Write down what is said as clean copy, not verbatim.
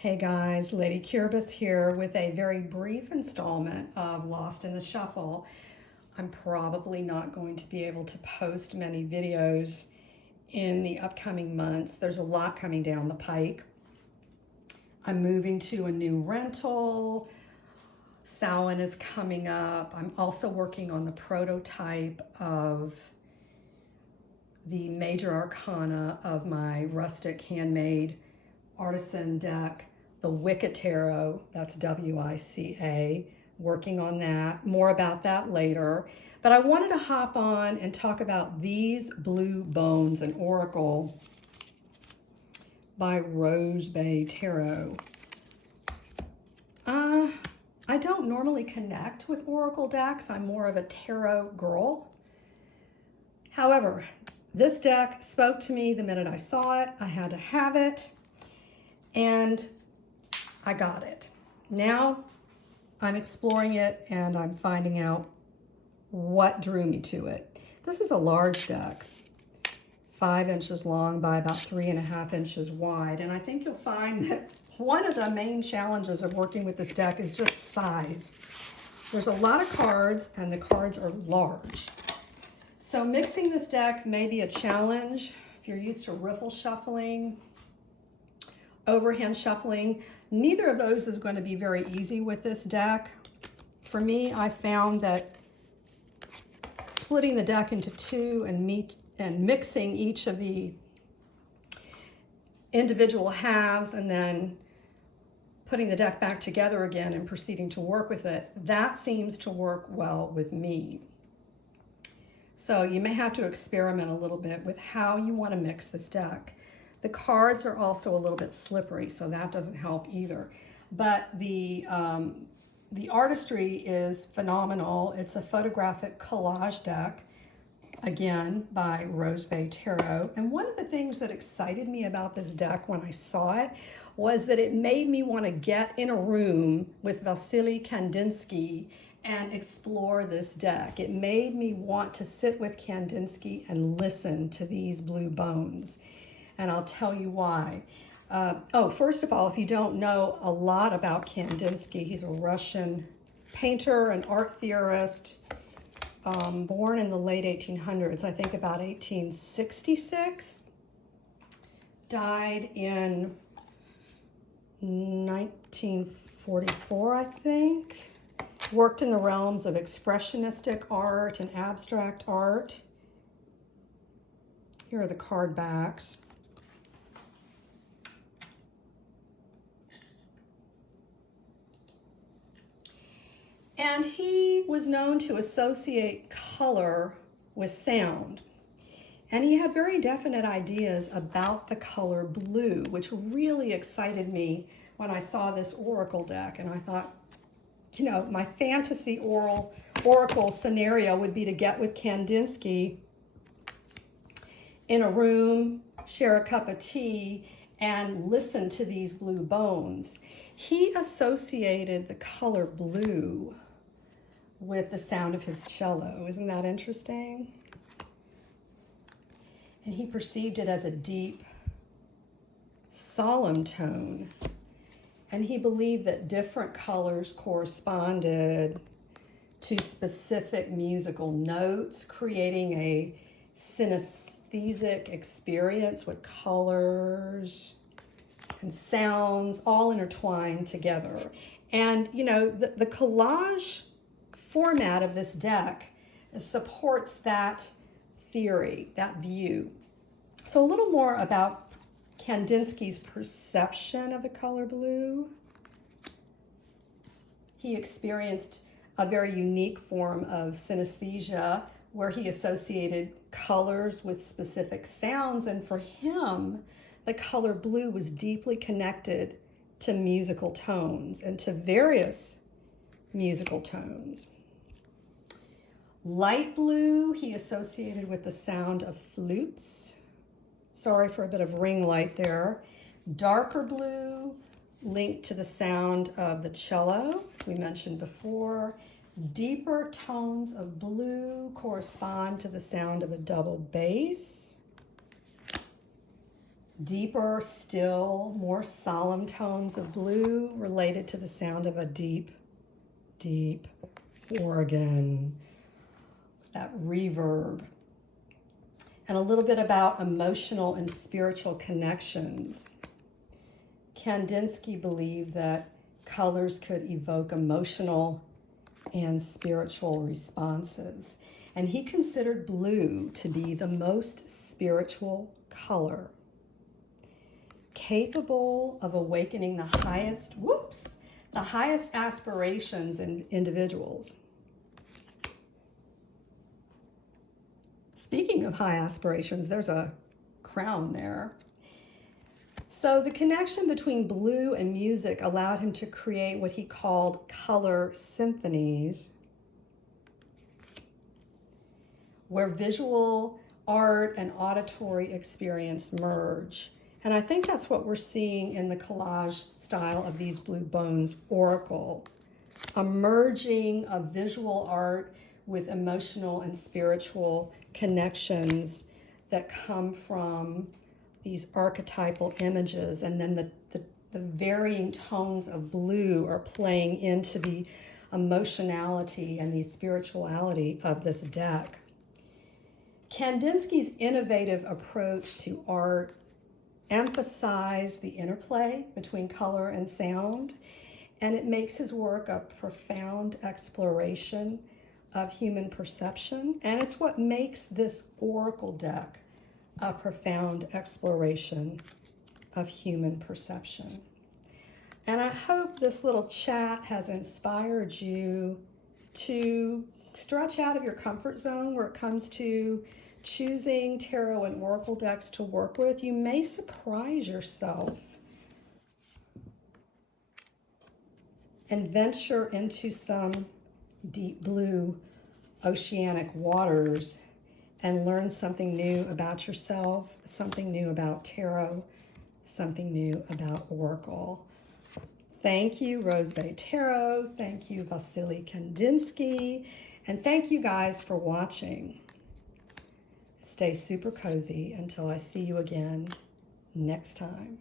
Hey guys, Lady Curbis here with a very brief installment of Lost in the Shuffle. I'm probably not going to be able to post many videos in the upcoming months. There's a lot coming down the pike. I'm moving to a new rental. Samhain is coming up. I'm also working on the prototype of the major arcana of my rustic handmade artisan deck, the Wicca Tarot, that's W-I-C-A, working on that. More about that later. But I wanted to hop on and talk about these blue bones, an oracle by RoseBae Tarot. I don't normally connect with oracle decks. I'm more of a tarot girl. However, this deck spoke to me the minute I saw it. I had to have it, and I got it. Now I'm exploring it and I'm finding out what drew me to it. This is a large deck, 5 inches long by about 3.5 inches wide. And I think you'll find that one of the main challenges of working with this deck is just size. There's a lot of cards and the cards are large. So mixing this deck may be a challenge if you're used to riffle shuffling, overhand shuffling. Neither of those is going to be very easy with this deck. For me, I found that splitting the deck into two and mixing each of the individual halves and then putting the deck back together again and proceeding to work with it, that seems to work well with me. So you may have to experiment a little bit with how you want to mix this deck. The cards are also a little bit slippery, so that doesn't help either. But the artistry is phenomenal. It's a photographic collage deck, again, by RoseBae Tarot. And one of the things that excited me about this deck when I saw it was that it made me want to get in a room with Vasily Kandinsky and explore this deck. It made me want to sit with Kandinsky and listen to these blue bones. And I'll tell you why. First of all, if you don't know a lot about Kandinsky, he's a Russian painter and art theorist, born in the late 1800s, I think about 1866, died in 1944, I think. Worked in the realms of expressionistic art and abstract art. Here are the card backs. And he was known to associate color with sound. And he had very definite ideas about the color blue, which really excited me when I saw this oracle deck. And I thought, you know, my fantasy oracle scenario would be to get with Kandinsky in a room, share a cup of tea, and listen to these blue bones. He associated the color blue with the sound of his cello. Isn't that interesting? And he perceived it as a deep, solemn tone. And he believed that different colors corresponded to specific musical notes, creating a synesthetic experience with colors and sounds all intertwined together. And, you know, the collage format of this deck supports that theory, that view. So a little more about Kandinsky's perception of the color blue. He experienced a very unique form of synesthesia where he associated colors with specific sounds, and for him, the color blue was deeply connected to musical tones and to various musical tones. Light blue he associated with the sound of flutes. Sorry for a bit of ring light there. Darker blue linked to the sound of the cello, as we mentioned before. Deeper tones of blue correspond to the sound of a double bass. deeper, still, more solemn tones of blue related to the sound of a deep, deep organ, that reverb. And a little bit about emotional and spiritual connections. Kandinsky believed that colors could evoke emotional and spiritual responses. And he considered blue to be the most spiritual color, capable of awakening the highest aspirations in individuals. Speaking of high aspirations, there's a crown there. So the connection between blue and music allowed him to create what he called color symphonies, where visual, art, and auditory experience merge. And I think that's what we're seeing in the collage style of these Blue Bones Oracle, a merging of visual art with emotional and spiritual connections that come from these archetypal images, and then the varying tones of blue are playing into the emotionality and the spirituality of this deck. Kandinsky's innovative approach to art emphasized the interplay between color and sound, and it makes his work a profound exploration of human perception, and it's what makes this oracle deck a profound exploration of human perception. And I hope this little chat has inspired you to stretch out of your comfort zone where it comes to choosing tarot and oracle decks to work with. You may surprise yourself and venture into some deep blue oceanic waters and learn something new about yourself, something new about tarot, something new about oracle. Thank you, RoseBae Tarot. Thank you, Vasily Kandinsky. And thank you guys for watching. Stay super cozy until I see you again next time.